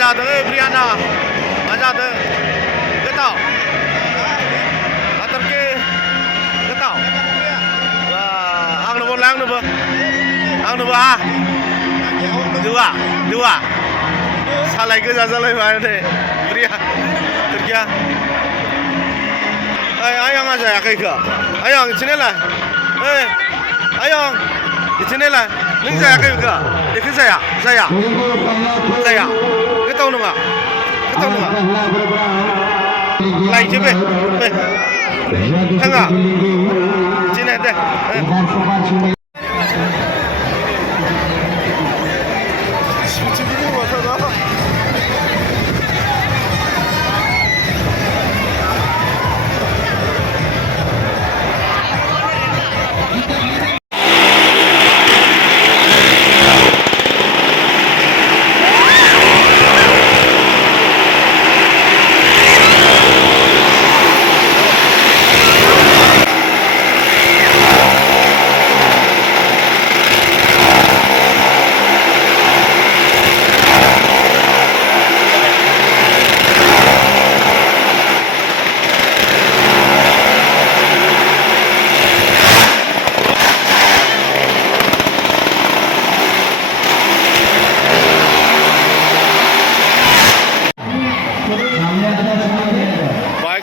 जादों प्रियाना मा जादों गोथाव हाथरखि गोथाव आंनोबो हा दोआ सालाय गोजा जालायबाय नै प्रिया turkiya ayang aja ya kayak ayang sini lah ayang di sini lah ini saya kayak juga itu saya ketahu nggak lain coba tengah sini deh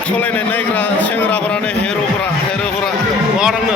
सलायनाय नायग्रा सेंग्राफोरानो हिर'फोरा बहा थांनो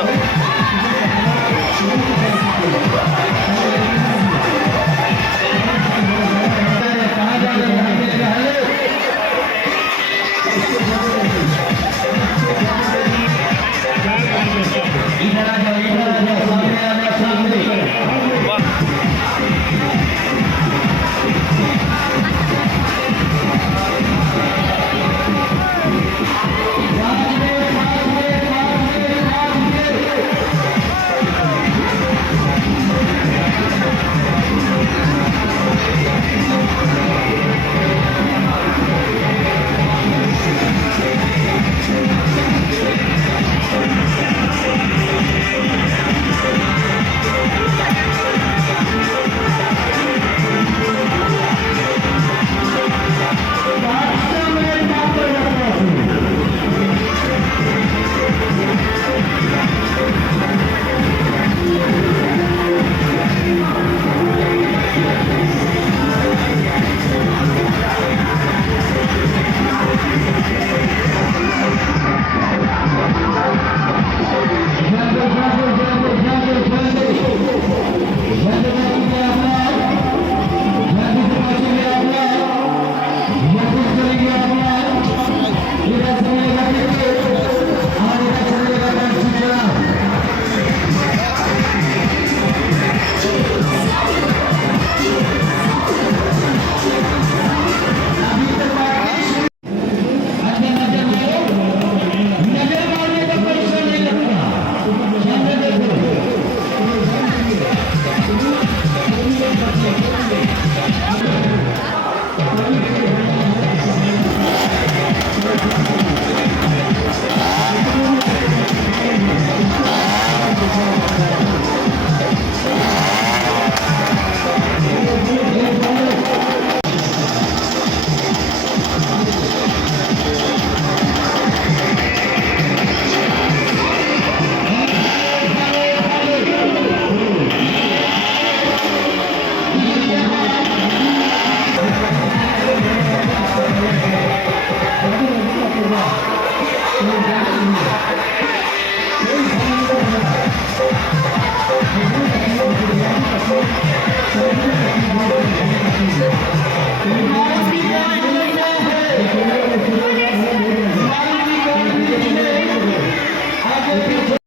Thank you.